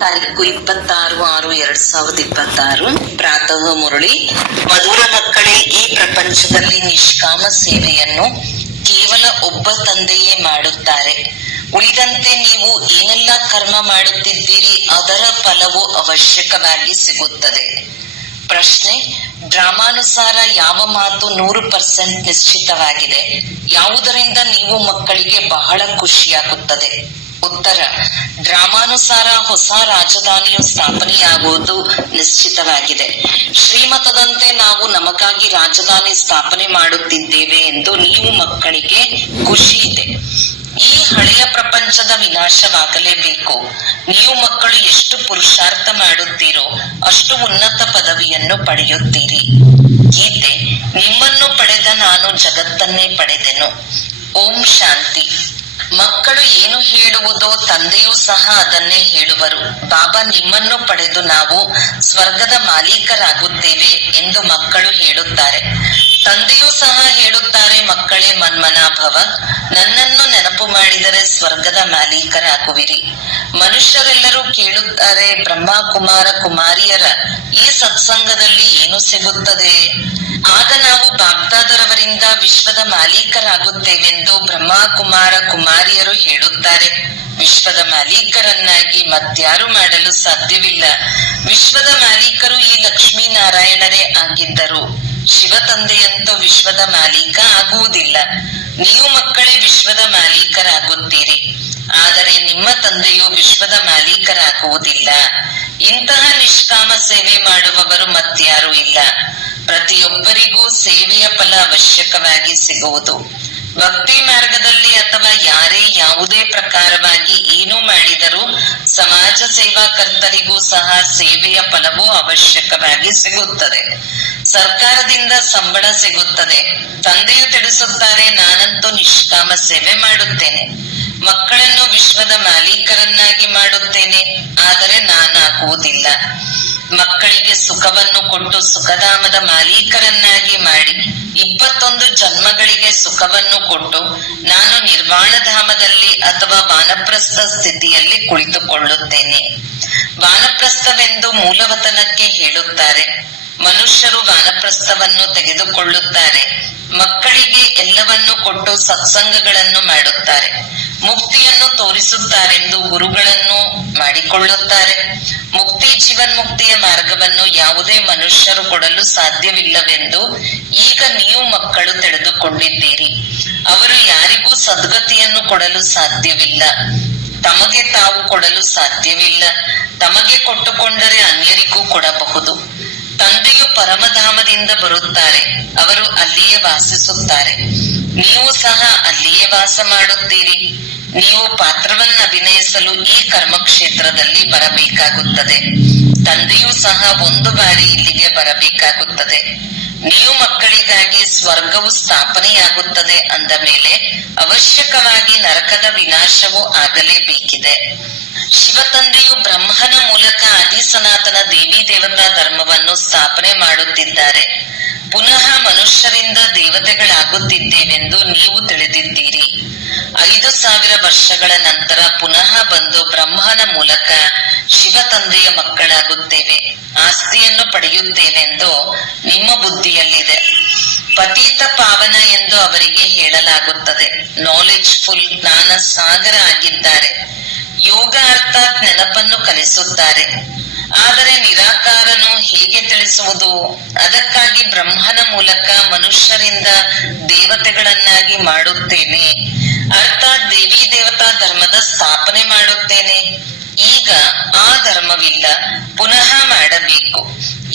ತಾರೀಕು 26/6/2026 ಪ್ರಾತಃ ಮುರಳಿ. ಮಧುರ ಮಕ್ಕಳೇ, ಈ ಪ್ರಪಂಚದಲ್ಲಿ ನಿಷ್ಕಾಮ ಸೇವೆಯನ್ನು ಕೇವಲ ಒಬ್ಬ ತಂದೆಯೇ ಮಾಡುತ್ತಾರೆ. ಉಳಿದಂತೆ ನೀವು ಏನೆಲ್ಲ ಕರ್ಮ ಮಾಡುತ್ತಿದ್ದೀರಿ ಅದರ ಫಲವು ಅವಶ್ಯಕವಾಗಿ ಸಿಗುತ್ತದೆ. ಪ್ರಶ್ನೆ: ಡ್ರಾಮಾನುಸಾರ ಯಾವ ಮಾತು 100% ನಿಶ್ಚಿತವಾಗಿದೆ? ಯಾವುದರಿಂದ ನೀವು ಮಕ್ಕಳಿಗೆ ಬಹಳ ಖುಷಿಯಾಗುತ್ತದೆ? ಉತ್ತರ: ಡ್ರಾಮಾನುಸಾರ ಹೊಸ ರಾಜಧಾನಿಯು ಸ್ಥಾಪನೆಯಾಗುವುದು ನಿಶ್ಚಿತವಾಗಿದೆ. ಶ್ರೀಮತದಂತೆ ನಾವು ನಮಗಾಗಿ ರಾಜಧಾನಿ ಸ್ಥಾಪನೆ ಮಾಡುತ್ತಿದ್ದೇವೆ ಎಂದು ನೀವು ಮಕ್ಕಳಿಗೆ ಖುಷಿ ಇದೆ. ಈ ಹಳೆಯ ಪ್ರಪಂಚದ ವಿನಾಶವಾಗಲೇಬೇಕು. ನೀವು ಮಕ್ಕಳು ಎಷ್ಟು ಪುರುಷಾರ್ಥ ಮಾಡುತ್ತೀರೋ ಅಷ್ಟು ಉನ್ನತ ಪದವಿಯನ್ನು ಪಡೆಯುತ್ತೀರಿ. ಗೀತೆ: ನಿಮ್ಮನ್ನು ಪಡೆದ ನಾನು ಜಗತ್ತನ್ನೇ ಪಡೆದೆನು. ಓಂ ಶಾಂತಿ. ಮಕ್ಕಳು ಏನು ಹೇಳುವುದೋ ತಂದೆಯೂ ಸಹ ಅದನ್ನೇ ಹೇಳುವರು. ಬಾಬಾ ನಿಮ್ಮನ್ನು ಪಡೆದು ನಾವು ಸ್ವರ್ಗದ ಮಾಲೀಕರಾಗುತ್ತೇವೆ ಎಂದು ಮಕ್ಕಳು ಹೇಳುತ್ತಾರೆ. ತಂದೆಯೂ ಸಹ ಹೇಳುತ್ತಾರೆ, ಮಕ್ಕಳೇ ಮನ್ಮನಾಭವ, ನನ್ನನ್ನು ನೆನಪು ಮಾಡಿದರೆ ಸ್ವರ್ಗದ ಮಾಲೀಕರಾಗುವಿರಿ. ಮನುಷ್ಯರೆಲ್ಲರೂ ಕೇಳುತ್ತಾರೆ, ಬ್ರಹ್ಮ ಕುಮಾರ ಕುಮಾರಿಯರ ಈ ಸತ್ಸಂಗದಲ್ಲಿ ಏನು ಸಿಗುತ್ತದೆ? ಆಗ ನಾವು ಬಾಗ್ದಾದರವರಿಂದ ವಿಶ್ವದ ಮಾಲೀಕರಾಗುತ್ತೇವೆಂದು ಬ್ರಹ್ಮ ಕುಮಾರ ಕುಮಾರಿಯರು ಹೇಳುತ್ತಾರೆ. ವಿಶ್ವದ ಮಾಲೀಕರನ್ನಾಗಿ ಮತ್ಯಾರು ಮಾಡಲು ಸಾಧ್ಯವಿಲ್ಲ. ವಿಶ್ವದ ಮಾಲೀಕರು ಈ ಲಕ್ಷ್ಮೀನಾರಾಯಣರೇ ಆಗಿದ್ದರು. ಶಿವ ತಂದೆಯಂತೂ ವಿಶ್ವದ ಮಾಲೀಕ ಆಗುವುದಿಲ್ಲ. ನೀವು ಮಕ್ಕಳೇ ವಿಶ್ವದ ಮಾಲೀಕರಾಗುತ್ತೀರಿ, ಆದರೆ ನಿಮ್ಮ ತಂದೆಯು ವಿಶ್ವದ ಮಾಲೀಕರಾಗುವುದಿಲ್ಲ. ಇಂತಹ ನಿಷ್ಕಾಮ ಸೇವೆ ಮಾಡುವವರು ಮತ್ಯಾರೂ ಇಲ್ಲ. ಪ್ರತಿಯೊಬ್ಬರಿಗೂ ಸೇವೆಯ ಫಲ ಅವಶ್ಯಕವಾಗಿ ಸಿಗುವುದು. ಭಕ್ತಿ ಮಾರ್ಗದಲ್ಲಿ ಅಥವಾ ಯಾರೇ ಯಾವುದೇ ಪ್ರಕಾರವಾಗಿ ಏನೂ ಮಾಡಿದರೂ ಸಮಾಜ ಸೇವಾಕರ್ತರಿಗೂ ಸಹ ಸೇವೆಯ ಫಲವು ಅವಶ್ಯಕವಾಗಿ ಸಿಗುತ್ತದೆ. ಸರ್ಕಾರದಿಂದ ಸಂಬಳ ಸಿಗುತ್ತದೆ. ತಂದೆಯು ತಿಳಿಸುತ್ತಾರೆ, ನಾನಂತೂ ನಿಷ್ಕಾಮ ಸೇವೆ ಮಾಡುತ್ತೇನೆ, ಮಕ್ಕಳನ್ನು ವಿಶ್ವದ ಮಾಲೀಕರನ್ನಾಗಿ ಮಾಡುತ್ತೇನೆ, ಆದರೆ ನಾನಾಗುವುದಿಲ್ಲ. ಮಕ್ಕಳಿಗೆ ಸುಖವನ್ನು ಕೊಟ್ಟು ಸುಖಧಾಮದ ಮಾಲೀಕರನ್ನಾಗಿ ಮಾಡಿ 21 ಜನ್ಮಗಳಿಗೆ ಸುಖವನ್ನು ಕೊಟ್ಟು ನಾನು ನಿರ್ವಾಣಧಾಮದಲ್ಲಿ ಅಥವಾ ವಾನಪ್ರಸ್ಥ ಸ್ಥಿತಿಯಲ್ಲಿ ಕುಳಿತುಕೊಳ್ಳುತ್ತೇನೆ. ವಾನಪ್ರಸ್ಥವೆಂದು ಮೂಲವತನಕ್ಕೆ ಹೇಳುತ್ತಾರೆ. ಮನುಷ್ಯರು ವಾನಪ್ರಸ್ಥವನ್ನು ತೆಗೆದುಕೊಳ್ಳುತ್ತಾರೆ. ಮಕ್ಕಳಿಗೆ ಎಲ್ಲವನ್ನು ಕೊಟ್ಟು ಸತ್ಸಂಗಗಳನ್ನು ಮಾಡುತ್ತಾರೆ. ಮುಕ್ತಿಯನ್ನು ತೋರಿಸುತ್ತಾರೆಂದು ಗುರುಗಳನ್ನು ಮಾಡಿಕೊಳ್ಳುತ್ತಾರೆ. ಮುಕ್ತಿ ಜೀವನ್ಮುಕ್ತಿಯ ಮಾರ್ಗವನ್ನು ಯಾವುದೇ ಮನುಷ್ಯರು ಕೊಡಲು ಸಾಧ್ಯವಿಲ್ಲವೆಂದು ಈಗ ನೀವು ಮಕ್ಕಳು ತಿಳಿದುಕೊಂಡಿದ್ದೀರಿ. ಅವರು ಯಾರಿಗೂ ಸದ್ಗತಿಯನ್ನು ಕೊಡಲು ಸಾಧ್ಯವಿಲ್ಲ. ತಮಗೆ ತಾವು ಕೊಡಲು ಸಾಧ್ಯವಿಲ್ಲ. ತಮಗೆ ಕೊಟ್ಟುಕೊಂಡರೆ ಅನ್ಯರಿಗೂ ಕೊಡಬಹುದು. ತಂದೆಯು ಪರಮಧಾಮದಿಂದ ಬರುತ್ತಾರೆ. ಅವರು ಅಲ್ಲಿಯೇ ವಾಸಿಸುತ್ತಾರೆ. ನೀವು ಸಹ ಅಲ್ಲಿಯೇ ವಾಸ ಮಾಡುತ್ತೀರಿ. ನೀವು ಪಾತ್ರವನ್ನು ಅಭಿನಯಿಸಲು ಈ ಕರ್ಮಕ್ಷೇತ್ರದಲ್ಲಿ ಬರಬೇಕಾಗುತ್ತದೆ. ತಂದೆಯೂ ಸಹ ಒಂದು ಬಾರಿ ಇಲ್ಲಿಗೆ ಬರಬೇಕಾಗುತ್ತದೆ. ನೀವು ಮಕ್ಕಳಿಗಾಗಿ ಸ್ವರ್ಗವು ಸ್ಥಾಪನೆಯಾಗುತ್ತದೆ ಅಂದ ಮೇಲೆ ಅವಶ್ಯಕವಾಗಿ ನರಕದ ವಿನಾಶವೂ ಆಗಲೇಬೇಕಿದೆ. ಶಿವ ತಂದೆಯು ಬ್ರಹ್ಮನ ಮೂಲಕ ಆದಿ ಸನಾತನ ದೇವಿ ದೇವತಾ ಧರ್ಮವನ್ನು ಸ್ಥಾಪನೆ ಮಾಡುತ್ತಿದ್ದಾರೆ. ಪುನಃ ಮನುಷ್ಯರಿಂದ ದೇವತೆಗಳಾಗುತ್ತಿದ್ದೇವೆಂದು ನೀವು ತಿಳಿದಿದ್ದೀರಿ. 5000 ವರ್ಷಗಳ ನಂತರ ಪುನಃ ಬಂದು ಬ್ರಹ್ಮನ ಮೂಲಕ ಶಿವ ತಂದೆಯ ಮಕ್ಕಳಾಗುತ್ತೇವೆ, ಆಸ್ತಿಯನ್ನು ಪಡೆಯುತ್ತೇವೆಂದು ನಿಮ್ಮ ಬುದ್ಧಿಯಲ್ಲಿದೆ. ಪತೀತ ಪಾವನ ಎಂದು ಅವರಿಗೆ ಹೇಳಲಾಗುತ್ತದೆ. ನಾಲೆಜ್ ಫುಲ್, ಜ್ಞಾನ ಸಾಗರ ಆಗಿದ್ದಾರೆ. ಯೋಗ ಅರ್ಥಾತ್ ನೆನಪನ್ನು ಕಲಿಸುತ್ತಾರೆ. ಆದರೆ ನಿರಾಕಾರನು ಹೇಗೆ ತಿಳಿಸುವುದು? ಅದಕ್ಕಾಗಿ ಬ್ರಹ್ಮನ ಮೂಲಕ ಮನುಷ್ಯರಿಂದ ದೇವತೆಗಳನ್ನಾಗಿ ಮಾಡುತ್ತೇನೆ, ಅರ್ಥಾತ್ ದೇವಿ ದೇವತಾ ಧರ್ಮದ ಸ್ಥಾಪನೆ ಮಾಡುತ್ತೇನೆ. ಈಗ ಆ ಧರ್ಮವಿಲ್ಲ, ಪುನಃ ಮಾಡಬೇಕು.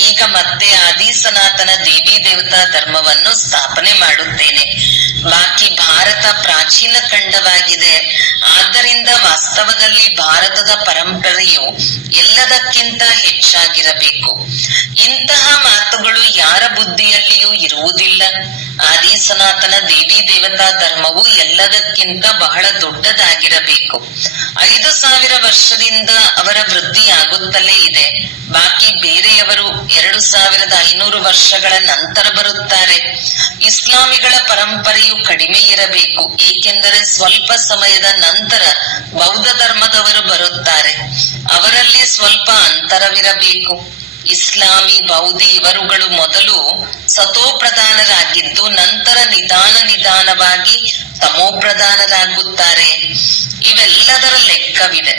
ಈಗ ಮತ್ತೆ ಆದಿ ಸನಾತನ ದೇವಿ ದೇವತಾ ಧರ್ಮವನ್ನು ಸ್ಥಾಪನೆ ಮಾಡುತ್ತೇನೆ. ಬಾಕಿ ಭಾರತ ಪ್ರಾಚೀನ ಖಂಡವಾಗಿದೆ. ಆದ್ದರಿಂದ ವಾಸ್ತವದಲ್ಲಿ ಭಾರತದ ಪರಂಪರೆಯು ಎಲ್ಲದಕ್ಕಿಂತ ಹೆಚ್ಚಾಗಿರಬೇಕು. ಇಂತಹ ಮಾತುಗಳು ಯಾರ ಬುದ್ಧಿಯಲ್ಲಿಯೂ ಇರುವುದಿಲ್ಲ. ಆದಿ ಸನಾತನ ದೇವಿ ದೇವತಾ ಧರ್ಮವು ಎಲ್ಲದಕ್ಕಿಂತ ಬಹಳ ದೊಡ್ಡದಾಗಿರಬೇಕು. 5000 ವರ್ಷದಿಂದ ಅವರ ವೃದ್ಧಿ ಆಗುತ್ತಲೇ ಇದೆ. ಬಾಕಿ ಬೇರೆಯವರು 2500 ವರ್ಷಗಳ ನಂತರ ಬರುತ್ತಾರೆ. ಇಸ್ಲಾಮಿಗಳ ಪರಂಪರೆಯು ಕಡಿಮೆ ಇರಬೇಕು, ಏಕೆಂದರೆ ಸ್ವಲ್ಪ ಸಮಯದ ನಂತರ ಬೌದ್ಧ ಧರ್ಮದವರು ಬರುತ್ತಾರೆ. ಅವರಲ್ಲಿ ಸ್ವಲ್ಪ ಅಂತರವಿರಬೇಕು. ಇಸ್ಲಾಮಿ, ಬೌದ್ಧಿ ಇವರುಗಳು ಮೊದಲು ಸತೋಪ್ರಧಾನರಾಗಿದ್ದು ನಂತರ ನಿಧಾನವಾಗಿ ತಮೋಪ್ರಧಾನರಾಗುತ್ತಾರೆ. ಇವೆಲ್ಲದರ ಲೆಕ್ಕವಿದೆ.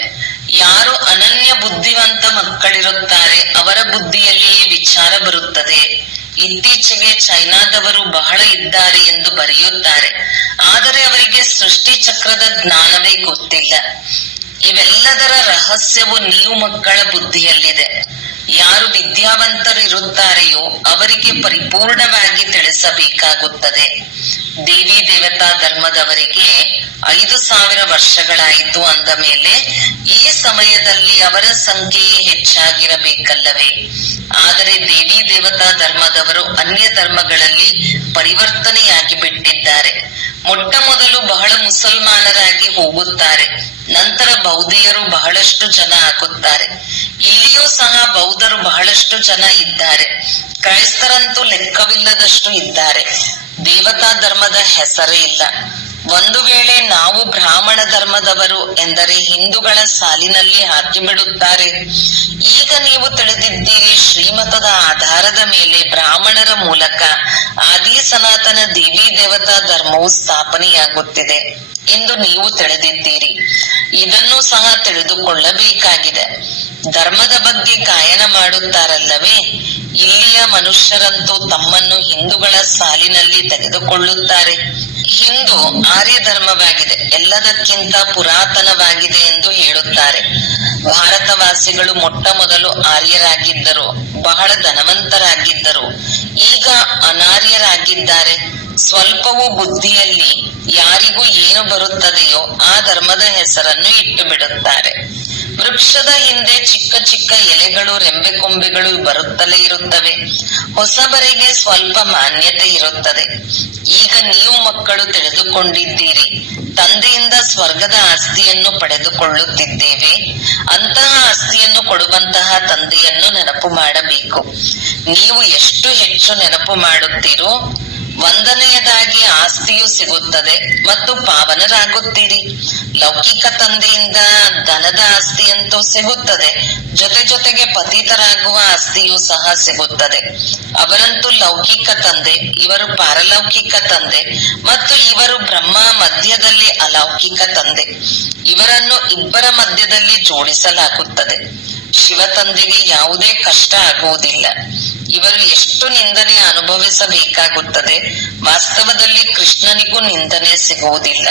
ಯಾರು ಅನನ್ಯ ಬುದ್ಧಿವಂತ ಮಕ್ಕಳಿರುತ್ತಾರೆ ಅವರ ಬುದ್ಧಿಯಲ್ಲಿಯೇ ವಿಚಾರ ಬರುತ್ತದೆ. ಇತ್ತೀಚೆಗೆ ಚೈನಾದವರು ಬಹಳ ಇದ್ದಾರೆ ಎಂದು ಬರೆಯುತ್ತಾರೆ, ಆದರೆ ಅವರಿಗೆ ಸೃಷ್ಟಿ ಚಕ್ರದ ಜ್ಞಾನವೇ ಗೊತ್ತಿಲ್ಲ. ಇವೆಲ್ಲದರ ರಹಸ್ಯವು ನೀವು ಮಕ್ಕಳ ಬುದ್ಧಿಯಲ್ಲಿದೆ. ಯಾರು ವಿದ್ಯಾವಂತರಿರುತ್ತಾರೆಯೋ ಅವರಿಗೆ ಪರಿಪೂರ್ಣವಾಗಿ ತಿಳಿಸಬೇಕಾಗುತ್ತದೆ. ದೇವಿ ದೇವತಾ ಧರ್ಮದವರಿಗೆ 5000 ವರ್ಷಗಳಾಯಿತು ಅಂದ ಮೇಲೆ ಈ ಸಮಯದಲ್ಲಿ ಅವರ ಸಂಖ್ಯೆಯೇ ಹೆಚ್ಚಾಗಿರಬೇಕಲ್ಲವೇ? ಆದರೆ ದೇವಿ ದೇವತಾ ಧರ್ಮದವರು ಅನ್ಯ ಧರ್ಮಗಳಲ್ಲಿ ಪರಿವರ್ತನೆಯಾಗಿ ಬಿಟ್ಟಿದ್ದಾರೆ. ಮೊಟ್ಟ ಮೊದಲು ಬಹಳ ಮುಸಲ್ಮಾನರಾಗಿ ಹೋಗುತ್ತಾರೆ, ನಂತರ ಬೌದ್ಧಿಯರು ಬಹಳಷ್ಟು ಜನ ಆಗುತ್ತಾರೆ. ಇಲ್ಲಿಯೂ ಸಹ ಬೌದ್ಧರು ಬಹಳಷ್ಟು ಜನ ಇದ್ದಾರೆ. ಕ್ರೈಸ್ತರಂತೂ ಲೆಕ್ಕವಿಲ್ಲದಷ್ಟು ಇದ್ದಾರೆ. ದೇವತಾ ಧರ್ಮದ ಹೆಸರೇ ಇಲ್ಲ. ಒಂದು ವೇಳೆ ನಾವು ಬ್ರಾಹ್ಮಣ ಧರ್ಮದವರು ಎಂದರೆ ಹಿಂದೂಗಳ ಸಾಲಿನಲ್ಲಿ ಹಾಕಿಬಿಡುತ್ತಾರೆ. ಈಗ ನೀವು ತಿಳಿದಿದ್ದೀರಿ, ಶ್ರೀಮತದ ಆಧಾರದ ಮೇಲೆ ಬ್ರಾಹ್ಮಣರ ಮೂಲಕ ಆದಿ ಸನಾತನ ದೇವಿ ದೇವತಾ ಧರ್ಮವು ಸ್ಥಾಪನೆಯಾಗುತ್ತಿದೆ ಎಂದು ನೀವು ತಿಳಿದಿದ್ದೀರಿ. ಇದನ್ನು ಸಹ ತಿಳಿದುಕೊಳ್ಳಬೇಕಾಗಿದೆ. ಧರ್ಮದ ಬಗ್ಗೆ ಗಾಯನ ಮಾಡುತ್ತಾರಲ್ಲವೇ? ಇಲ್ಲಿಯ ಮನುಷ್ಯರಂತೂ ತಮ್ಮನ್ನು ಹಿಂದೂಗಳ ಸಾಲಿನಲ್ಲಿ ತೆಗೆದುಕೊಳ್ಳುತ್ತಾರೆ. ಹಿಂದೂ ಆರ್ಯ ಧರ್ಮವಾಗಿದೆ, ಎಲ್ಲದಕ್ಕಿಂತ ಪುರಾತನವಾಗಿದೆ ಎಂದು ಹೇಳುತ್ತಾರೆ. ಭಾರತವಾಸಿಗಳು ಮೊಟ್ಟ ಮೊದಲು ಆರ್ಯರಾಗಿದ್ದರು, ಬಹಳ ಧನವಂತರಾಗಿದ್ದರು. ಈಗ ಅನಾರ್ಯರಾಗಿದ್ದಾರೆ. ಸ್ವಲ್ಪವೂ ಬುದ್ಧಿಯಲ್ಲಿ ಯಾರಿಗೂ ಏನು ಬರುತ್ತದೆಯೋ ಆ ಧರ್ಮದ ಹೆಸರನ್ನು ಇಟ್ಟು ಬಿಡುತ್ತಾರೆ. ವೃಕ್ಷದ ಹಿಂದೆ ಚಿಕ್ಕ ಚಿಕ್ಕ ಎಲೆಗಳು, ರೆಂಬೆ ಕೊಂಬೆಗಳು ಬರುತ್ತಲೇ ಇರುತ್ತವೆ. ಹೊಸಬರಿಗೆ ಸ್ವಲ್ಪ ಮಾನ್ಯತೆ ಇರುತ್ತದೆ. ಈಗ ನೀವು ಮಕ್ಕಳು ತಿಳಿದುಕೊಂಡಿದ್ದೀರಿ, ತಂದೆಯಿಂದ ಸ್ವರ್ಗದ ಆಸ್ತಿಯನ್ನು ಪಡೆದುಕೊಳ್ಳುತ್ತಿದ್ದೇವೆ. ಅಂತಹ ಆಸ್ತಿಯನ್ನು ಕೊಡುವಂತಹ ತಂದೆಯನ್ನು ನೆನಪು ಮಾಡಬೇಕು. ನೀವು ಎಷ್ಟು ಹೆಚ್ಚು ನೆನಪು ಮಾಡುತ್ತೀರೋ ಒಂದನೆಯದಾಗಿ ಆಸ್ತಿಯು ಸಿಗುತ್ತದೆ ಮತ್ತು ಪಾವನರಾಗುತ್ತೀರಿ. ಲೌಕಿಕ ತಂದೆಯಿಂದ ಧನದ ಆಸ್ತಿಯಂತೂ ಸಿಗುತ್ತದೆ, ಜೊತೆಗೆ ಪತಿತರಾಗುವ ಆಸ್ತಿಯೂ ಸಹ ಸಿಗುತ್ತದೆ. ಅವರಂತೂ ಲೌಕಿಕ ತಂದೆ, ಇವರು ಪಾರಲೌಕಿಕ ತಂದೆ ಮತ್ತು ಇವರು ಬ್ರಹ್ಮ ಮಧ್ಯದಲ್ಲಿ ಅಲೌಕಿಕ ತಂದೆ. ಇವರನ್ನು ಇಬ್ಬರ ಮಧ್ಯದಲ್ಲಿ ಜೋಡಿಸಲಾಗುತ್ತದೆ. ಶಿವ ತಂದೆಗೆ ಯಾವುದೇ ಕಷ್ಟ ಆಗುವುದಿಲ್ಲ. ಇವರು ಎಷ್ಟು ನಿಂದನೆ ಅನುಭವಿಸಬೇಕಾಗುತ್ತದೆ. ವಾಸ್ತವದಲ್ಲಿ ಕೃಷ್ಣನಿಗೂ ನಿಂದನೆ ಸಿಗುವುದಿಲ್ಲ.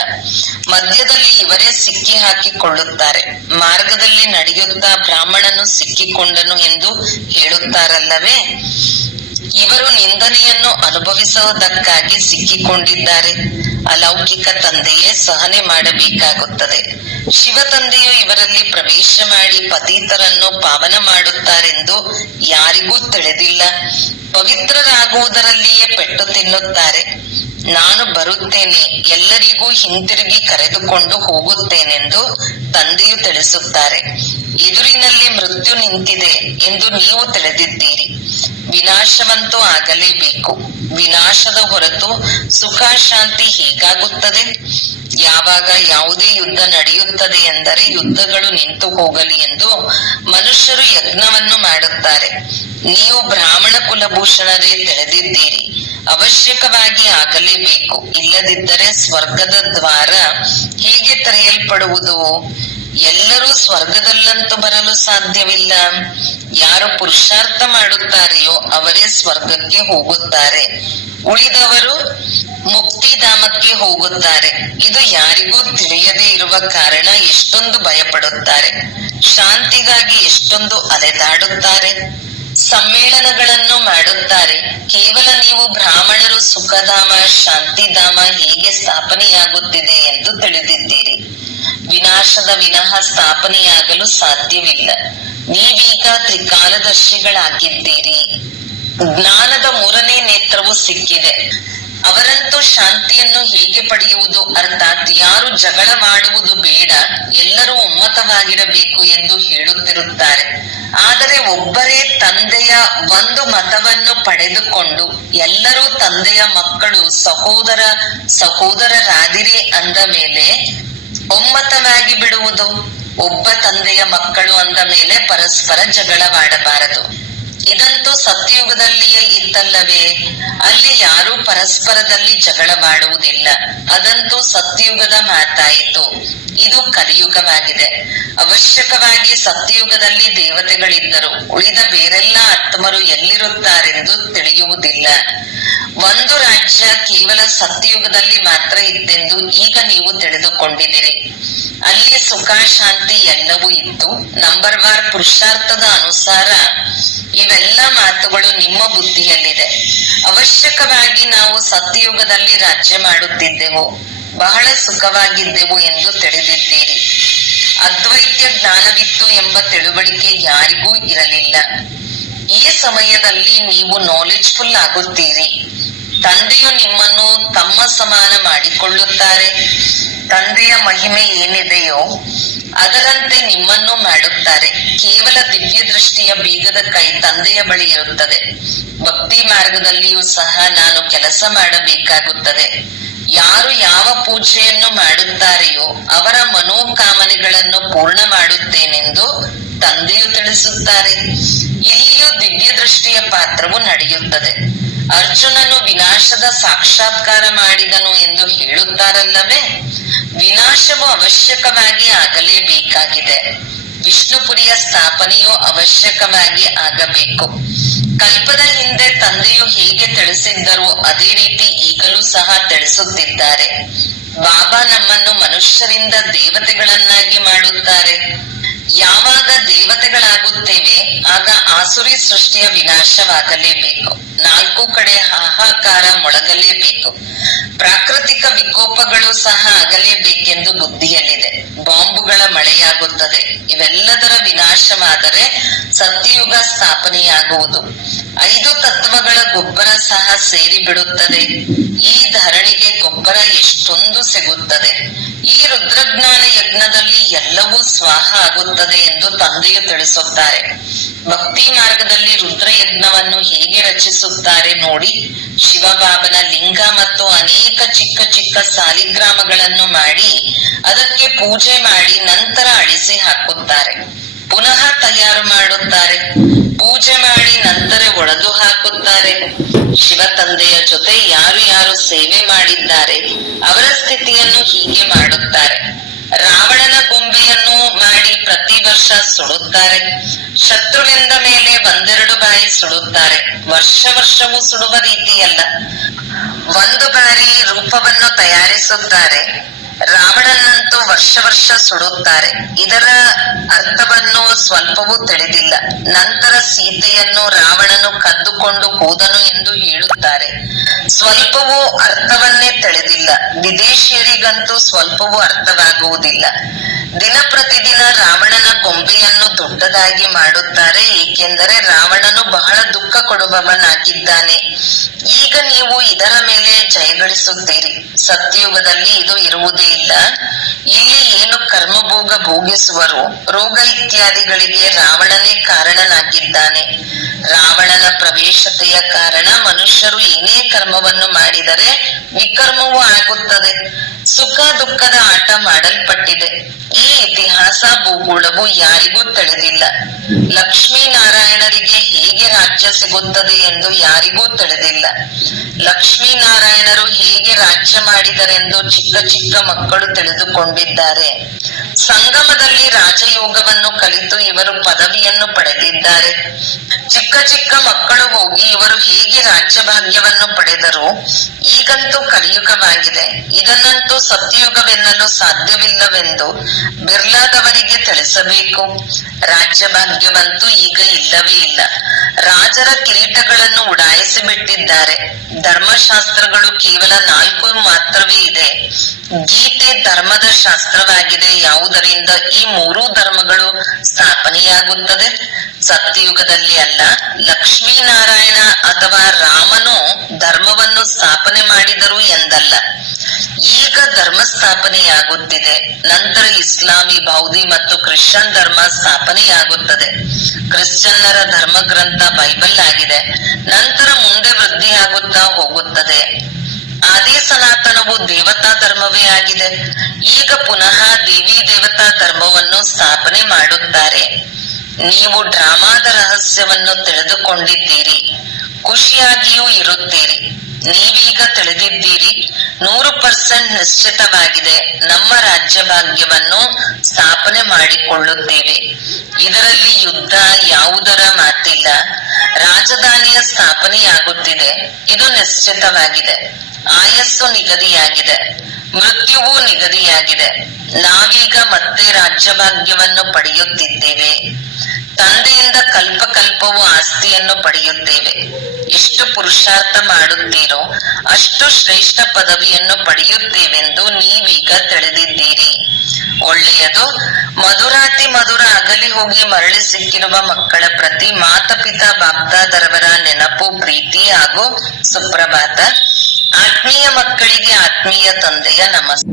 ಮಧ್ಯದಲ್ಲಿ ಇವರೇ ಸಿಕ್ಕಿ ಹಾಕಿಕೊಳ್ಳುತ್ತಾರೆ. ಮಾರ್ಗದಲ್ಲಿ ನಡೆಯುತ್ತಾ ಬ್ರಾಹ್ಮಣನು ಸಿಕ್ಕಿಕೊಂಡನು ಎಂದು ಹೇಳುತ್ತಾರಲ್ಲವೇ? ಇವರು ನಿಂದನೆಯನ್ನು ಅನುಭವಿಸುವುದಕ್ಕಾಗಿ ಸಿಕ್ಕಿಕೊಂಡಿದ್ದಾರೆ. ಅಲೌಕಿಕ ತಂದೆಯೇ ಸಹನೆ ಮಾಡಬೇಕಾಗುತ್ತದೆ. ಶಿವ ತಂದೆಯು ಇವರಲ್ಲಿ ಪ್ರವೇಶ ಮಾಡಿ ಪತಿತರನ್ನು ಪಾವನ ಮಾಡುತ್ತಾರೆಂದು ಯಾರಿಗೂ ತಿಳಿದಿಲ್ಲ. ಪವಿತ್ರರಾಗುವುದರಲ್ಲಿಯೇ ಪೆಟ್ಟು ತಿನ್ನುತ್ತಾರೆ. ನಾನು ಬರುತ್ತೇನೆ, ಎಲ್ಲರಿಗೂ ಹಿಂತಿರುಗಿ ಕರೆದುಕೊಂಡು ಹೋಗುತ್ತೇನೆಂದು ತಂದೆಯು ತಿಳಿಸುತ್ತಾರೆ. ಎದುರಿನಲ್ಲಿ ಮೃತ್ಯು ನಿಂತಿದೆ ಎಂದು ನೀವು ತಿಳಿದಿದ್ದೀರಿ. ವಿನಾಶವಂತೂ ಆಗಲೇಬೇಕು. ವಿನಾಶದ ಹೊರತು ಸುಖ ಶಾಂತಿ ಹೇಗಾಗುತ್ತದೆ? ಯಾವಾಗ ಯಾವುದೇ ಯುದ್ಧ ನಡೆಯುತ್ತದೆ ಎಂದರೆ ಯುದ್ಧಗಳು ನಿಂತು ಹೋಗಲಿ ಎಂದು ಮನುಷ್ಯರು ಯಜ್ಞವನ್ನು ಮಾಡುತ್ತಾರೆ. ನೀವು ಬ್ರಾಹ್ಮಣ ಕುಲಭೂಷಣರೇ ತಿಳಿದಿದ್ದೀರಿ. ಅವಶ್ಯಕವಾಗಿ ಆಗಲೇಬೇಕು. ಇಲ್ಲದಿದ್ದರೆ ಸ್ವರ್ಗದ ದ್ವಾರ ಹೇಗೆ ತೆರೆಯಲ್ಪಡುವುದು? ಎಲ್ಲರೂ ಸ್ವರ್ಗದಲ್ಲಂತೂ ಬರಲು ಸಾಧ್ಯವಿಲ್ಲ. ಯಾರು ಪುರುಷಾರ್ಥ ಮಾಡುತ್ತಾರೆಯೋ ಅವರೇ ಸ್ವರ್ಗಕ್ಕೆ ಹೋಗುತ್ತಾರೆ, ಉಳಿದವರು ಮುಕ್ತಿಧಾಮಕ್ಕೆ ಹೋಗುತ್ತಾರೆ. ಇದು ಯಾರಿಗೂ ತಿಳಿಯದೇ ಇರುವ ಕಾರಣ ಎಷ್ಟೊಂದು ಭಯಪಡುತ್ತಾರೆ. ಶಾಂತಿಗಾಗಿ ಎಷ್ಟೊಂದು ಅಲೆದಾಡುತ್ತಾರೆ. ಸಮ್ಮೇಳನಗಳನ್ನು ಮಾಡುತ್ತಾರೆ. ಕೇವಲ ನೀವು ಬ್ರಾಹ್ಮಣರು ಸುಖಧಾಮ, ಶಾಂತಿಧಾಮ ಹೇಗೆ ಸ್ಥಾಪನೆಯಾಗುತ್ತಿದೆ ಎಂದು ತಿಳಿದಿದ್ದೀರಿ. ವಿನಾಶದ ವಿನಃ ಸ್ಥಾಪನೆಯಾಗಲು ಸಾಧ್ಯವಿಲ್ಲ. ನೀವೀಗ ತ್ರಿಕಾಲದರ್ಶಿಗಳಾಗಿದ್ದೀರಿ. ಜ್ಞಾನದ 3ನೇ ನೇತ್ರವು ಸಿಕ್ಕಿದೆ. ಅವರಂತೂ ಶಾಂತಿಯನ್ನು ಹೇಗೆ ಪಡೆಯುವುದು, ಅರ್ಥಾತ್ ಯಾರು ಜಗಳ ಮಾಡುವುದು ಬೇಡ, ಎಲ್ಲರೂ ಒಮ್ಮತವಾಗಿರಬೇಕು ಎಂದು ಹೇಳುತ್ತಿರುತ್ತಾರೆ. ಆದರೆ ಒಬ್ಬರೇ ತಂದೆಯ ಒಂದು ಮತವನ್ನು ಪಡೆದುಕೊಂಡು ಎಲ್ಲರೂ ತಂದೆಯ ಮಕ್ಕಳು ಸಹೋದರರಾದಿರಿ ಅಂದ ಮೇಲೆ ಒಮ್ಮತವಾಗಿ ಬಿಡುವುದು. ಒಬ್ಬ ತಂದೆಯ ಮಕ್ಕಳು ಅಂದ ಮೇಲೆ ಪರಸ್ಪರ ಜಗಳವಾಡಬಾರದು. ಇದಂತೂ ಸತ್ಯಯುಗದಲ್ಲಿಯೇ ಇತ್ತಲ್ಲವೇ? ಅಲ್ಲಿ ಯಾರೂ ಪರಸ್ಪರದಲ್ಲಿ ಜಗಳ ಮಾಡುವುದಿಲ್ಲ. ಅದಂತೂ ಸತ್ಯಯುಗದ ಮಾತಾಯಿತು. ಇದು ಕಲಿಯುಗವಾಗಿದೆ. ಅವಶ್ಯಕವಾಗಿ ಸತ್ಯಯುಗದಲ್ಲಿ ದೇವತೆಗಳಿದ್ದರು. ಉಳಿದ ಬೇರೆಲ್ಲ ಆತ್ಮರು ಎಲ್ಲಿರುತ್ತಾರೆಂದು ತಿಳಿಯುವುದಿಲ್ಲ. ಒಂದು ರಾಜ್ಯ ಕೇವಲ ಸತ್ಯಯುಗದಲ್ಲಿ ಮಾತ್ರ ಇತ್ತೆಂದು ಈಗ ನೀವು ತಿಳಿದುಕೊಂಡಿದ್ದೀರಿ. ಅಲ್ಲಿ ಸುಖ ಶಾಂತಿ ಎಲ್ಲವೂ ಇತ್ತು. ನಂಬರ್ ವಾರ್ ಪುರುಷಾರ್ಥದ ಅನುಸಾರ ಇವೆಲ್ಲ ಮಾತುಗಳು ನಿಮ್ಮ ಬುದ್ಧಿಯಲ್ಲಿದೆ. ಅವಶ್ಯಕವಾಗಿ ನಾವು ಸತ್ಯಯುಗದಲ್ಲಿ ರಾಜ್ಯ ಮಾಡುತ್ತಿದ್ದೆವು, ಬಹಳ ಸುಖವಾಗಿದ್ದೆವು ಎಂದು ತಿಳಿದಿದ್ದೀರಿ. ಅದ್ವೈತ್ಯ ಜ್ಞಾನವಿತ್ತು ಎಂಬ ತಿಳುವಳಿಕೆ ಯಾರಿಗೂ ಇರಲಿಲ್ಲ. ಈ ಸಮಯದಲ್ಲಿ ನೀವು ನಾಲೆಜ್ಫುಲ್ ಆಗುತ್ತೀರಿ. ತಂದೆಯು ನಿಮ್ಮನ್ನು ತಮ್ಮ ಸಮಾನ ಮಾಡಿಕೊಳ್ಳುತ್ತಾರೆ. ತಂದೆಯ ಮಹಿಮೆ ಏನಿದೆಯೋ ಅದರಂತೆ ನಿಮ್ಮನ್ನು ಮಾಡುತ್ತಾರೆ. ಕೇವಲ ದಿವ್ಯ ದೃಷ್ಟಿಯ ಬೀಗದ ಕೈ ತಂದೆಯ ಬಳಿ ಇರುತ್ತದೆ. ಭಕ್ತಿ ಮಾರ್ಗದಲ್ಲಿಯೂ ಸಹ ನಾನು ಕೆಲಸ ಮಾಡಬೇಕಾಗುತ್ತದೆ. ಯಾರು ಯಾವ ಪೂಜೆಯನ್ನು ಮಾಡುತ್ತಾರೆಯೋ ಅವರ ಮನೋಕಾಮನೆಗಳನ್ನು ಪೂರ್ಣ ಮಾಡುತ್ತೇನೆಂದು ತಂದೆಯು ತಿಳಿಸುತ್ತಾರೆ. ಇಲ್ಲಿಯೂ ದಿವ್ಯ ದೃಷ್ಟಿಯ ಪಾತ್ರವು ನಡೆಯುತ್ತದೆ. ಅರ್ಜುನನು ವಿನಾಶದ ಸಾಕ್ಷಾತ್ಕಾರ ಮಾಡಿದನು ಎಂದು ಹೇಳುತ್ತಾರಲ್ಲವೇ? ವಿನಾಶವು ಅವಶ್ಯಕವಾಗಿ ಆಗಲೇಬೇಕಾಗಿದೆ. ವಿಷ್ಣುಪುರಿಯ ಸ್ಥಾಪನೆಯು ಅವಶ್ಯಕವಾಗಿ ಆಗಬೇಕು. ಕಲ್ಪದ ಹಿಂದೆ ತಂದೆಯು ಹೇಗೆ ತಿಳಿಸಿದ್ದರು ಅದೇ ರೀತಿ ಈಗಲೂ ಸಹ ತಿಳಿಸುತ್ತಿದ್ದಾರೆ. ಬಾಬಾ ನಮ್ಮನ್ನು ಮನುಷ್ಯರಿಂದ ದೇವತೆಗಳನ್ನಾಗಿ ಮಾಡುತ್ತಾರೆ. ಯಾವಾಗ ದೇವತೆಗಳಾಗುತ್ತೇವೆ ಆಗ ಆಸುರಿ ಸೃಷ್ಟಿಯ ವಿನಾಶವಾಗಲೇಬೇಕು. 4 ಕಡೆ ಹಾಹಾಕಾರ ಮೊಳಗಲೇಬೇಕು. ಪ್ರಾಕೃತಿಕ ವಿಕೋಪಗಳು ಸಹ ಆಗಲೇಬೇಕೆಂದು ಬುದ್ಧಿಯಲ್ಲಿದೆ. ಬಾಂಬುಗಳ ಮಳೆಯಾಗುತ್ತದೆ. ಇವೆಲ್ಲದರ ವಿನಾಶವಾದರೆ ಸತ್ಯಯುಗ ಸ್ಥಾಪನೆಯಾಗುವುದು. 5 ತತ್ವಗಳ ಗೊಬ್ಬರ ಸಹ ಸೇರಿ ಬಿಡುತ್ತದೆ. ಈ ಧರಣಿಗೆ ಗೊಬ್ಬರ ಎಷ್ಟೊಂದು ಸಿಗುತ್ತದೆ. ಈ ರುದ್ರಜ್ಞಾನ ಯಜ್ಞದಲ್ಲಿ ಎಲ್ಲವೂ ಸ್ವಾಹ ಆಗುತ್ತದೆ ಎಂದು ತಂದೆಯು ತಿಳಿಸುತ್ತಾರೆ. ಭಕ್ತಿ ಮಾರ್ಗದಲ್ಲಿ ರುದ್ರ ಯಜ್ಞವನ್ನು ಹೇಗೆ ರಚಿಸುತ್ತಾರೆ ನೋಡಿ. ಶಿವಬಾಬನ ಲಿಂಗ ಮತ್ತು ಅನೇಕ ಚಿಕ್ಕ ಚಿಕ್ಕ ಸಾಲಿಗ್ರಾಮಗಳನ್ನು ಮಾಡಿ ಅದಕ್ಕೆ ಪೂಜೆ ಮಾಡಿ ನಂತರ ಅಳಿಸಿ ಹಾಕುತ್ತಾರೆ. ಪುನಃ ತಯಾರು ಮಾಡುತ್ತಾರೆ. ಪೂಜೆ ಮಾಡಿ ನಂತರ ಒಡೆದು ಹಾಕುತ್ತಾರೆ. ಶಿವ ತಂದೆಯ ಜೊತೆ ಯಾರು ಯಾರು ಸೇವೆ ಮಾಡಿದ್ದಾರೆ ಅವರ ಸ್ಥಿತಿಯನ್ನು ಹೀಗೆ ಮಾಡುತ್ತಾರೆ. ರಾವಣನ ಗೊಂಬೆಯನ್ನು ಮಾಡಿ ಪ್ರತಿ ವರ್ಷ ಸುಡುತ್ತಾರೆ. ಶತ್ರುವಿಂದ ಮೇಲೆ 1-2 ಬಾರಿ ಸುಡುತ್ತಾರೆ. ವರ್ಷವೂ ಸುಡುವ ರೀತಿಯಲ್ಲ. 1 ಬಾರಿ ರೂಪವನ್ನು ತಯಾರಿಸುತ್ತಾರೆ. ರಾವಣನಂತೂ ವರ್ಷ ಸುಡುತ್ತಾರೆ. ಇದರ ಅರ್ಥವನ್ನು ಸ್ವಲ್ಪವೂ ತಿಳಿದಿಲ್ಲ. ನಂತರ ಸೀತೆಯನ್ನು ರಾವಣನು ಕದ್ದುಕೊಂಡು ಹೋದನು ಎಂದು ಹೇಳುತ್ತಾರೆ. ಸ್ವಲ್ಪವೂ ಅರ್ಥವನ್ನೇ ತಿಳಿದಿಲ್ಲ. ವಿದೇಶಿಯರಿಗಂತೂ ಸ್ವಲ್ಪವೂ ಅರ್ಥವಾಗುವುದಿಲ್ಲ. ದಿನ ಪ್ರತಿದಿನ ರಾವಣನ ಗೊಂಬೆಯನ್ನು ದೊಡ್ಡದಾಗಿ ಮಾಡುತ್ತಾರೆ. ಏಕೆಂದರೆ ರಾವಣನು ಬಹಳ ದುಃಖ ಕೊಡುವವನಾಗಿದ್ದಾನೆ. ಈಗ ನೀವು ಇದರ ಮೇಲೆ ಜಯಗಳಿಸುತ್ತೀರಿ. ಸತ್ಯಯುಗದಲ್ಲಿ ಇದು ಇರುವುದೇ ಇಲ್ಲ. ಇಲ್ಲಿ ಏನು ಕರ್ಮಭೋಗ ಭೋಗಿಸುವರು, ರೋಗ ಇತ್ಯಾದಿಗಳಿಗೆ ರಾವಣನೇ ಕಾರಣನಾಗಿದ್ದಾನೆ. ರಾವಣನ ಪ್ರವೇಶತೆಯ ಕಾರಣ ಮನುಷ್ಯರು ಏನೇ ಕರ್ಮವನ್ನು ಮಾಡಿದರೆ ವಿಕರ್ಮವೂ ಆಗುತ್ತದೆ. ಸುಖ ದುಃಖದ ಆಟ ಮಾಡಲ್ಪಟ್ಟಿದೆ. ಈ ಇತಿಹಾಸ ಭೂಗೋಳವು ಯಾರಿಗೂ ತಿಳಿದಿಲ್ಲ. ಲಕ್ಷ್ಮೀನಾರಾಯಣರಿಗೆ ಹೇಗೆ ರಾಜ್ಯ ಸಿಗುತ್ತದೆ ಎಂದು ಯಾರಿಗೂ ತಿಳಿದಿಲ್ಲ. ಲಕ್ಷ್ಮೀನಾರಾಯಣರು ಹೇಗೆ ರಾಜ್ಯ ಮಾಡಿದರೆಂದು ಚಿಕ್ಕ ಚಿಕ್ಕ ಮಕ್ಕಳು ತಿಳಿದುಕೊಂಡಿದ್ದಾರೆ. ಸಂಗಮದಲ್ಲಿ ರಾಜಯೋಗವನ್ನು ಕಲಿತು ಇವರು ಪದವಿಯನ್ನು ಪಡೆದಿದ್ದಾರೆ. ಚಿಕ್ಕ ಚಿಕ್ಕ ಮಕ್ಕಳು ಹೋಗಿ ಇವರು ಹೇಗೆ ರಾಜ್ಯ ಭಾಗ್ಯವನ್ನು ಪಡೆದರು. ಈಗಂತೂ ಕಲಿಯುಗವಾಗಿದೆ. ಇದನ್ನಂತೂ ಸತ್ಯಯುಗವೆನ್ನಲು ಸಾಧ್ಯವಿಲ್ಲವೆಂದು ಬಿರ್ಲಾದವರಿಗೆ ತಿಳಿಸಬೇಕು. ರಾಜ್ಯ ಭಾಗ್ಯವಂತೂ ಈಗ ಇಲ್ಲವೇ ಇಲ್ಲ. ರಾಜರ ಕಿರೀಟಗಳನ್ನು ಉಡಾಯಿಸಿ ಬಿಟ್ಟಿದ್ದಾರೆ. ಧರ್ಮಶಾಸ್ತ್ರಗಳು ಕೇವಲ 4 ಮಾತ್ರವೇ ಇದೆ. ಗೀತೆ ಧರ್ಮದ ಶಾಸ್ತ್ರವಾಗಿದೆ. ಯಾವುದರಿಂದ ಈ ಮೂರೂ ಧರ್ಮಗಳು ಸ್ಥಾಪನೆಯಾಗುತ್ತದೆ? ಸತ್ಯಯುಗದಲ್ಲಿ ಅಲ್ಲ. ಲಕ್ಷ್ಮೀನಾರಾಯಣ ಅಥವಾ ರಾಮನು ಧರ್ಮವನ್ನು ಸ್ಥಾಪನೆ ಮಾಡಿದರು ಎಂದಲ್ಲ. ಈಗ ಧರ್ಮ ಸ್ಥಾಪನೆಯಾಗುತ್ತಿದೆ. ನಂತರ ಇಸ್ಲಾಮಿ, ಬೌದ್ಧಿ ಮತ್ತು ಕ್ರಿಶ್ಚಿಯನ್ ಧರ್ಮ ಸ್ಥಾಪನೆಯಾಗುತ್ತದೆ. ಕ್ರಿಶ್ಚಿಯನ್ನರ ಧರ್ಮ ಗ್ರಂಥ ಬೈಬಲ್ ಆಗಿದೆ. ನಂತರ ಮುಂದೆ ವೃದ್ಧಿಯಾಗುತ್ತಾ ಹೋಗುತ್ತದೆ. ಆದಿ ಸನಾತನವು ದೇವತಾ ಧರ್ಮವೇ ಆಗಿದೆ. ಈಗ ಪುನಃ ದೇವಿ ದೇವತಾ ಧರ್ಮವನ್ನು ಸ್ಥಾಪನೆ ಮಾಡುತ್ತಾರೆ. ನೀವು ಡ್ರಾಮಾದ ರಹಸ್ಯವನ್ನು ತಿಳಿದುಕೊಂಡಿದ್ದೀರಿ, ಖುಷಿಯಾಗಿಯೂ ಇರುತ್ತೀರಿ. ನೀವೀಗ ತಿಳಿದಿದ್ದೀರಿ. 100% ನಿಶ್ಚಿತವಾಗಿದೆ. ನಮ್ಮ ರಾಜ್ಯ ಭಾಗ್ಯವನ್ನು ಸ್ಥಾಪನೆ ಮಾಡಿಕೊಳ್ಳುತ್ತೇವೆ. ಇದರಲ್ಲಿ ಯುದ್ಧ ಯಾವುದರ ಮಾತಿಲ್ಲ. ರಾಜಧಾನಿಯ ಸ್ಥಾಪನೆಯಾಗುತ್ತಿದೆ. ಇದು ನಿಶ್ಚಿತವಾಗಿದೆ. ಆಯಸ್ಸು ನಿಗದಿಯಾಗಿದೆ. ಮೃತ್ಯುವು ನಿಗದಿಯಾಗಿದೆ. ನಾವೀಗ ಮತ್ತೆ ರಾಜ್ಯಭಾಗ್ಯವನ್ನು ಪಡೆಯುತ್ತಿದ್ದೇವೆ. ತಂದೆಯಿಂದ ಕಲ್ಪಕಲ್ಪವು ಆಸ್ತಿಯನ್ನು ಪಡೆಯುತ್ತೇವೆ. ಎಷ್ಟು ಪುರುಷಾರ್ಥ ಮಾಡುತ್ತೀರೋ ಅಷ್ಟು ಶ್ರೇಷ್ಠ ಪದವಿಯನ್ನು ಪಡೆಯುತ್ತೇವೆಂದು ನೀವೀಗ ತಿಳಿದಿದ್ದೀರಿ. ಒಳ್ಳೆಯದು. ಮಧುರಾತಿ ಮಧುರ ಅಗಲಿ ಹೋಗಿ ಮರಳಿ ಸಿಕ್ಕಿರುವ ಮಕ್ಕಳ ಪ್ರತಿ ಮಾತಪಿತಾ ಬಾಪ್ದಾದರವರ ನೆನಪು, ಪ್ರೀತಿ ಹಾಗೂ ಸುಪ್ರಭಾತ. ಆತ್ಮೀಯ ಮಕ್ಕಳಿಗೆ ಆತ್ಮೀಯ ತಂದೆಯ ನಮಸ್ತೆ.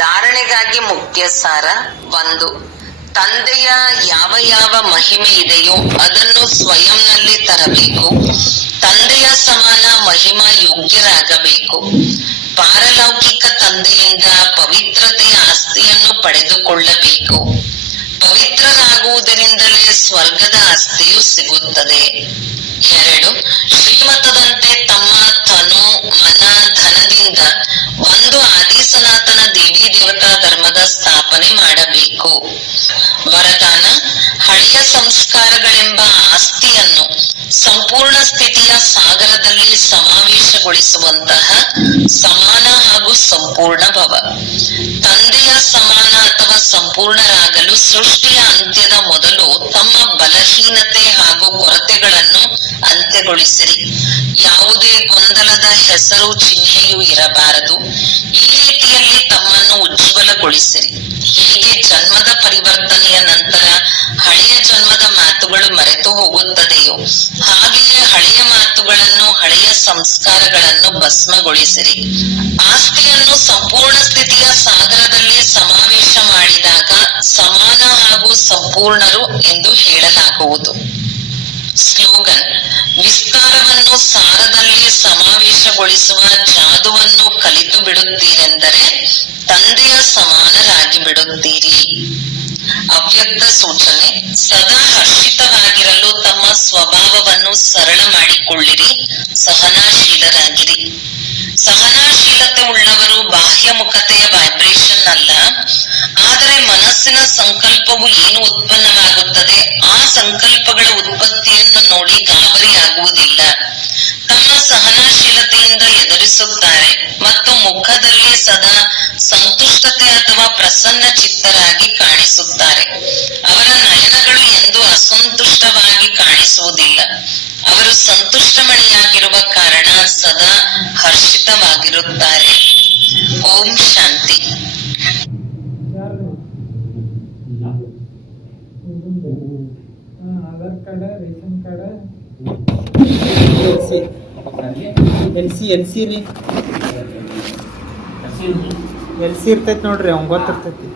ಧಾರಣೆಗಾಗಿ ಮುಖ್ಯ ಸಾರ. 1. ತಂದೆಯ ಯಾವ ಯಾವ ಮಹಿಮೆ ಇದೆಯೋ ಅದನ್ನು ಸ್ವಯಂನಲ್ಲಿ ತರಬೇಕು. ತಂದೆಯ ಸಮಾನ ಮಹಿಮಾ ಯೋಗ್ಯರಾಗಬೇಕು. ಪಾರಲೌಕಿಕ ತಂದೆಯಿಂದ ಪವಿತ್ರತೆಯ ಆಸ್ತಿಯನ್ನು ಪಡೆದುಕೊಳ್ಳಬೇಕು. ಪವಿತ್ರರಾಗುವುದರಿಂದಲೇ ಸ್ವರ್ಗದ ಆಸ್ತಿಯು ಸಿಗುತ್ತದೆ. 2. ಶ್ರೀಮತದಂತೆ ತಮ್ಮ ತನು, ಮನ, ಧನದಿಂದ ಒಂದು ಆದಿ ಸನಾತನ ದೇವಿ ದೇವತಾ ಧರ್ಮದ ಸ್ಥಾಪನೆ ಮಾಡಬೇಕು. ವರದಾನ: ಹಳೆಯ ಸಂಸ್ಕಾರಗಳೆಂಬ ಆಸ್ತಿಯನ್ನು ಸಂಪೂರ್ಣ ಸ್ಥಿತಿಯ ಸಾಗರದಲ್ಲಿ ಸಮಾವೇಶಗೊಳಿಸುವಂತಹ ಸಮಾನ ಹಾಗೂ ಸಂಪೂರ್ಣ ಭವ. ತಂದೆಯ ಸಮಾನ ಅಥವಾ ಸಂಪೂರ್ಣರಾಗಲು ಸೃಷ್ಟಿಯ ಅಂತ್ಯದ ಮೊದಲು ತಮ್ಮ ಬಲಹೀನತೆ ಹಾಗೂ ಕೊರತೆಗಳನ್ನು ಅಂತ್ಯಗೊಳಿಸಿರಿ. ಯಾವುದೇ ಗೊಂದಲದ ಹೆಸರು, ಚಿಹ್ನೆಯೂ ಇರಬಾರದು. ಈ ರೀತಿಯಲ್ಲಿ ತಮ್ಮನ್ನು ಉಜ್ವಲಗೊಳಿಸಿರಿ. ಹೀಗೆ ಜನ್ಮದ ಪರಿವರ್ತನೆಯ ನಂತರ ಹಳೆಯ ಜನ್ಮದ ಮಾತುಗಳು ಮರೆತು ಹೋಗುತ್ತದೆಯೋ ಹಾಗೆಯೇ ಹಳೆಯ ಮಾತುಗಳನ್ನು, ಹಳೆಯ ಸಂಸ್ಕಾರಗಳನ್ನು ಭಸ್ಮಗೊಳಿಸಿರಿ. ಆಸ್ತಿಯನ್ನು ಸಂಪೂರ್ಣ ಸ್ಥಿತಿಯ ಸಾಗರದಲ್ಲಿ ಸಮಾವೇಶ ಮಾಡಿದಾಗ ಸಮಾನ ಹಾಗೂ ಸಂಪೂರ್ಣರು ಎಂದು ಹೇಳಲಾಗುವುದು. ಸ್ಲೋಗನ್: ವಿಸ್ತಾರವನ್ನು ಸಾರದಲ್ಲಿ ಸಮಾವೇಶಗೊಳಿಸುವ ಜಾದುವನ್ನು ಕಲಿತು ಬಿಡುತ್ತೀರೆಂದರೆ ತಂದೆಯ ಸಮಾನರಾಗಿ ಬಿಡುತ್ತೀರಿ. ಅವ್ಯಕ್ತ ಸೂಚನೆ: ಸದಾ ಹರ್ಷಿತವಾಗಿರಲು ತಮ್ಮ ಸ್ವಭಾವವನ್ನು ಸರಳ ಮಾಡಿಕೊಳ್ಳಿರಿ. ಸಹನಾಶೀಲರಾಗಿರಿ. ಸಹನಾಶೀಲತೆ ಉಳ್ಳವರು ಬಾಹ್ಯಮುಖತೆಯ ವೈಬ್ರೇಷನ್ ಅಲ್ಲ, ಆದರೆ ಮನಸ್ಸಿನ ಸಂಕಲ್ಪವು ಏನು ಉತ್ಪನ್ನವಾಗುತ್ತದೆ ಆ ಸಂಕಲ್ಪಗಳ ಉತ್ಪತ್ತಿಯನ್ನು ನೋಡಿ ಗಾಬರಿಯಾಗುವುದಿಲ್ಲ. ತಮ್ಮ ಸಹನಾಶೀಲತೆಯಿಂದ ಎದುರಿಸುತ್ತಾರೆ ಮತ್ತು ಮುಖದಲ್ಲಿ ಸದಾ ಸಂತುಷ್ಟತೆ ಅಥವಾ ಪ್ರಸನ್ನ ಚಿತ್ತರಾಗಿ ಕಾಣಿಸುತ್ತಾರೆ. ಅವರ ನಯನಗಳು ಎಂದೂ ಅಸಂತುಷ್ಟವಾಗಿ ಕಾಣಿಸುವುದಿಲ್ಲ. ಅವರು ಸಂತುಷ್ಟಮಣಿಯಾಗಿರುವ ಕಾರಣ ಸದಾ ಹರ್ಷಿತವಾಗಿರುತ್ತಾರೆ. Om Shanti. Aadhaar card, ration card, L C ಇರ್ತೈತಿ ನೋಡ್ರಿ, ಅವ್ನ್ ಗೊತ್ತಿರ್ತೈತಿ.